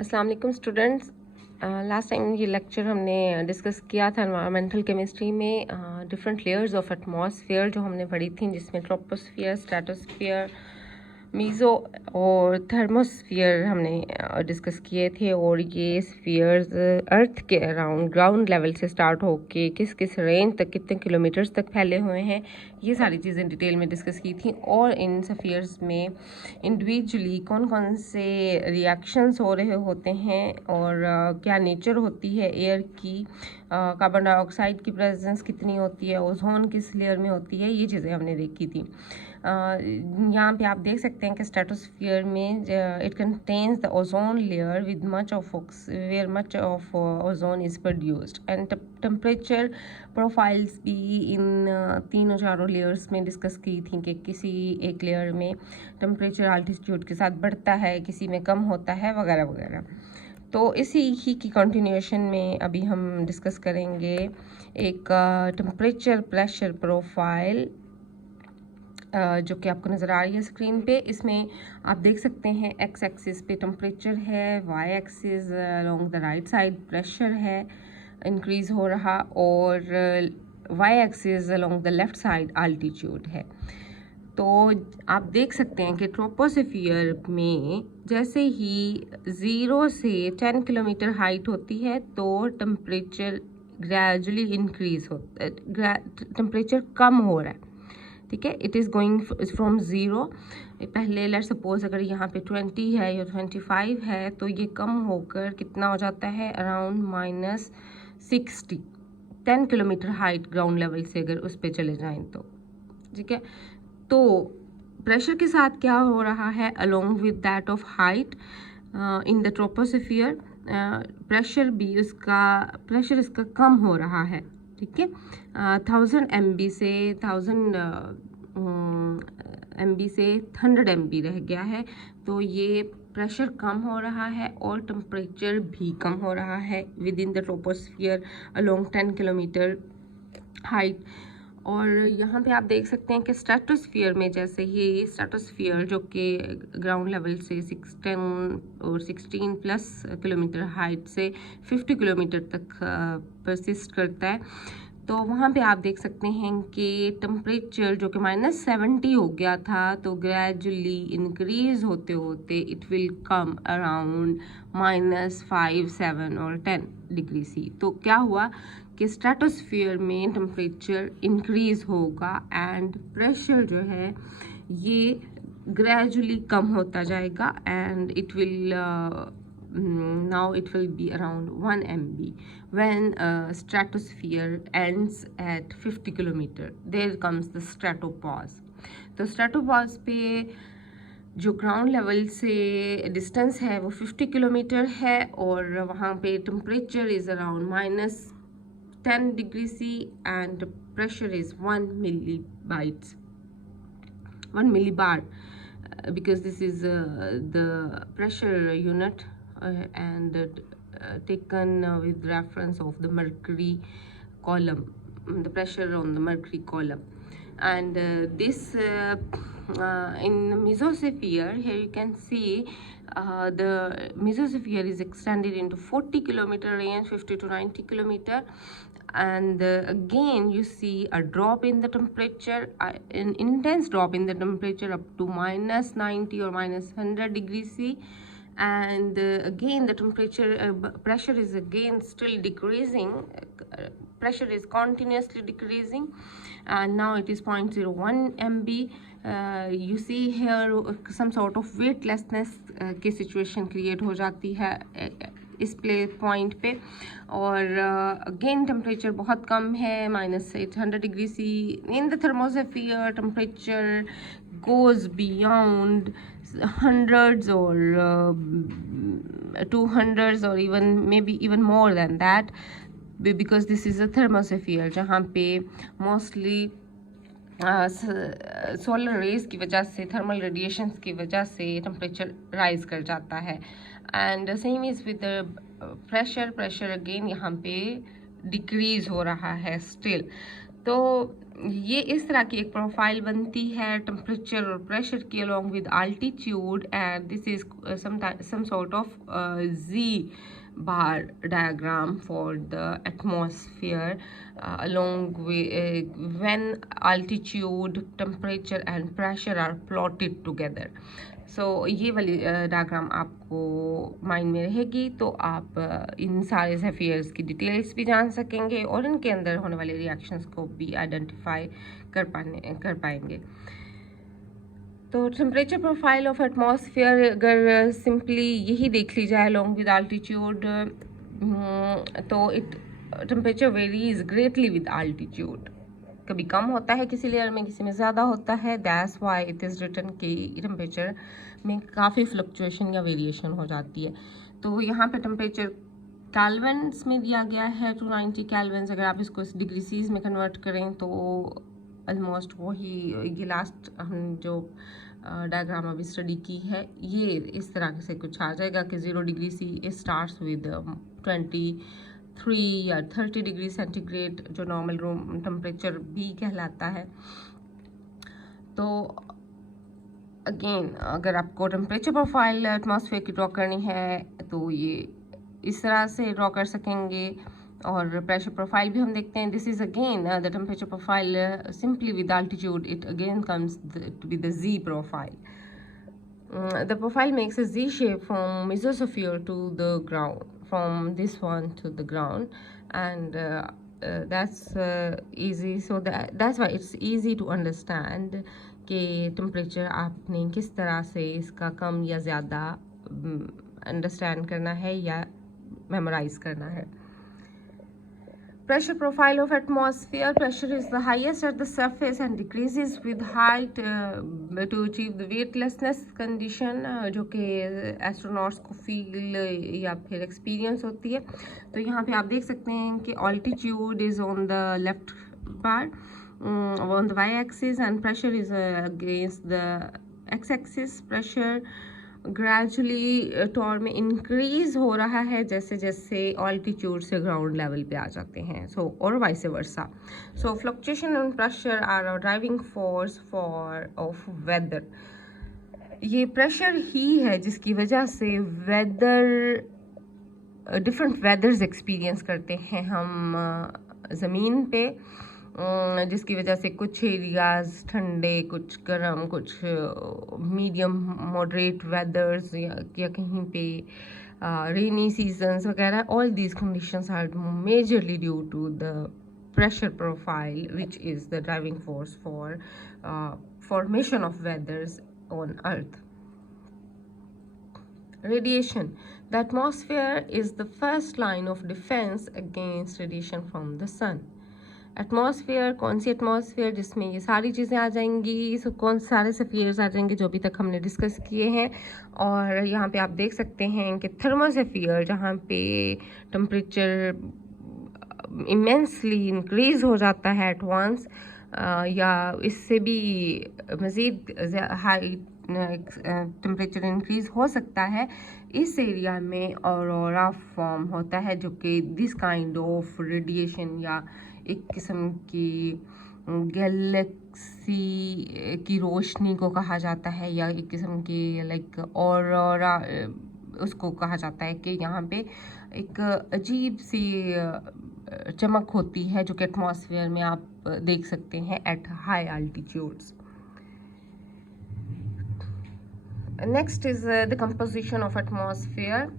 अस्सलाम वालेकुम students. Last time ये लेक्चर हमने डिस्कस किया था एनवायरमेंटल केमिस्ट्री में डिफरेंट लेयर्स ऑफ एटमॉस्फेयर जो हमने पढ़ी थी, जिसमें ट्रोपोस्फियर, स्ट्रेटोस्फियर, मीज़ो और थर्मोस्फियर हमने डिस्कस किए थे। और ये स्फीयर्स अर्थ के अराउंड ग्राउंड लेवल से स्टार्ट होके किस किस रेंज तक, कितने किलोमीटर्स तक फैले हुए हैं, ये सारी चीज़ें डिटेल में डिस्कस की थी। और इन स्फीयर्स में इंडिविजुअली कौन कौन से रिएक्शंस हो रहे होते हैं और क्या नेचर होती है एयर की, कार्बन डाइऑक्साइड की प्रेजेंस कितनी होती है, ओजोन किस लेयर में होती है, ये चीज़ें हमने देखी थी। यहाँ पे आप देख सकते हैं कि स्ट्रेटोस्फियर में it contains the ozone layer with much of where much of ozone is produced and temperature profiles भी इन तीनों चारों लेयर्स में डिस्कस की थी कि किसी एक लेयर में टेम्परेचर अल्टीट्यूड के साथ बढ़ता है, किसी में कम होता है, वगैरह वगैरह। तो इसी ही की कंटिन्यूएशन में अभी हम डिस्कस करेंगे एक टेम्परेचर प्रेशर प्रोफाइल जो कि आपको नज़र आ रही है स्क्रीन पे। इसमें आप देख सकते हैं एक्स एक्सिस पे टेम्परेचर है, y axis along the right side pressure है इंक्रीज़ हो रहा, और y axis along the left side altitude है। तो आप देख सकते हैं कि ट्रोपोस्फियर में जैसे ही 0 से 10 किलोमीटर हाइट होती है तो टेम्परेचर ग्रेजुअली इंक्रीज़ होता है, टेम्परेचर कम हो रहा है। ठीक है, इट इज़ गोइंग फ्रॉम 0। पहले लेट सपोज अगर यहाँ पे 20 है या 25 है तो ये कम होकर कितना हो जाता है, around -60, 10 kilometre height ground level से अगर उस पर चले जाएं तो। ठीक है, तो प्रेशर के साथ क्या हो रहा है, along with that of height in the troposphere, pressure इसका कम हो रहा है। ठीक है, 1000 MB से 100 MB रह गया है, तो ये प्रेशर कम हो रहा है और टेम्परेचर भी कम हो रहा है with in the troposphere along 10 kilometre height. और यहाँ पे आप देख सकते हैं कि स्ट्रेटोस्फियर में जैसे ही स्ट्रेटोस्फियर जो कि ग्राउंड लेवल से 16 प्लस किलोमीटर हाइट से 50 किलोमीटर तक परसिस्ट करता है, तो वहाँ पे आप देख सकते हैं कि टेम्परेचर जो कि -70 हो गया था, तो ग्रेजुअली इंक्रीज होते होते इट विल कम अराउंड -5, 7 और 10 डिग्री सी। तो क्या हुआ कि स्ट्रेटोस्फियर में टेम्परेचर इंक्रीज होगा एंड प्रेशर जो है ये ग्रेजुअली कम होता जाएगा and it will now it will be around 1 MB when stratosphere ends at 50 kilometer. There comes the stratopause. तो स्ट्रेटोपॉज पे जो ग्राउंड लेवल से डिस्टेंस है वो 50 किलोमीटर है और वहाँ पे temperature is around -10 degree C and pressure is 1 millibar, because this is the pressure unit and taken with reference of the mercury column, the pressure on the mercury column. And this in mesosphere, here you can see the mesosphere is extended into 40 kilometer range, 50 to 90 kilometer, and again you see a drop in the temperature, an intense drop in the temperature up to -90 or -100 degrees C. And again the temperature pressure is again still decreasing, pressure is continuously decreasing, and now it is 0.01 MB. You see here some sort of weightlessness की situation create हो जाती है इस point पे, और again temperature बहुत कम है, -800 degree C. In the thermosphere temperature goes beyond hundreds or 200s or maybe even more than that, because this is a thermosphere जहाँ पे mostly सोलर रेज की वजह से, थर्मल रेडिएशंस की वजह से टेम्परेचर राइज कर जाता है। And same is with pressure again यहाँ पे डिक्रीज हो रहा है स्टिल। तो ये इस तरह की एक प्रोफाइल बनती है टेम्परेचर और प्रेशर की along with altitude, and this is some sort of G bar diagram for the atmosphere along with when altitude, temperature and pressure are plotted together. सो ये वाली डायग्राम आपको माइंड में रहेगी तो आप इन सारे अफेयर्स की डिटेल्स भी जान सकेंगे और इनके अंदर होने वाले रिएक्शंस को भी आइडेंटिफाई कर पाएंगे। तो टेम्परेचर प्रोफाइल ऑफ एटमॉस्फेयर अगर सिंपली यही देख ली जाए लॉन्ग विद आल्टीट्यूड, तो it temperature varies greatly with altitude. कभी कम होता है किसी लेयर में, किसी में ज़्यादा होता है। That's why it is written कि टेम्परेचर में काफ़ी फ्लक्चुएशन या वेरिएशन हो जाती है। तो यहाँ पे टेम्परेचर कैल्विन्स में दिया गया है 290 कैल्विन्स। अगर आप इसको डिग्री सीज में कन्वर्ट करें तो ऑलमोस्ट वही, ये लास्ट हम जो डायग्राम अभी स्टडी की है ये इस तरह से कुछ आ जाएगा कि 0 डिग्री सी स्टार्ट्स विद 23 या 30 डिग्री सेंटीग्रेड, जो नॉर्मल रूम टेम्परेचर भी कहलाता है। तो अगेन अगर आपको टेम्परेचर प्रोफाइल एटमॉस्फेयर की ड्रॉ करनी है तो ये इस तरह से ड्रॉ कर सकेंगे। और प्रेशर प्रोफाइल भी हम देखते हैं। This is again the temperature profile simply with altitude, it again comes with the G profile. The profile makes a Z shape from mesosphere to the ground, from this one to the ground, and that's easy. So that's why it's easy to understand कि temperature आपने किस तरह से इसका कम या ज़्यादा understand करना है या मेमोराइज करना है. Pressure profile of atmosphere. Pressure is the highest at the surface and decreases with height to achieve the weightlessness condition, जो कि एस्ट्रोनॉट्स को फील या फिर एक्सपीरियंस होती है. तो यहाँ पे आप देख सकते हैं कि altitude is on the left part, on the y-axis, and pressure is against the x-axis. Pressure gradually torr में इंक्रीज हो रहा है जैसे जैसे ऑल्टीट्यूड से ग्राउंड लेवल पे आ जाते हैं. सो और vice versa. So fluctuation in pressure are a driving force for of weather. ये प्रेशर ही है जिसकी वजह से वेदर, डिफरेंट वेदर्स एक्सपीरियंस करते हैं हम ज़मीन पे, जिसकी वजह से कुछ एरियाज़ ठंडे, कुछ गर्म, कुछ मीडियम मॉडरेट वेदर्स या कहीं पे रेनी सीजन्स वगैरह. All these conditions are majorly due to the pressure profile, which is the driving force for formation of weathers on Earth. Radiation. The atmosphere is the first line of defense against radiation from the sun. Atmosphere, कौन सी atmosphere? जिसमें ये सारी चीज़ें आ जाएंगी, कौन सारे सफ़ियर्स आ जाएंगे जो अभी तक हमने डिस्कस किए हैं. और यहाँ पे आप देख सकते हैं कि थर्मोस्फीयर, जहाँ पे टेम्परेचर इमेंसली इंक्रीज़ हो जाता है एट वंस, या इससे भी मज़ीद हाई टेम्परेचर इंक्रीज़ हो सकता है. इस एरिया में ऑरोरा फॉर्म होता है, जो कि दिस काइंड ऑफ रेडिएशन या एक किस्म की गैलेक्सी की रोशनी को कहा जाता है, या एक किस्म की लाइक ऑरोरा उसको कहा जाता है कि यहाँ पे एक अजीब सी चमक होती है जो कि एटमॉस्फेयर में आप देख सकते हैं at high altitudes. Next is the composition of atmosphere.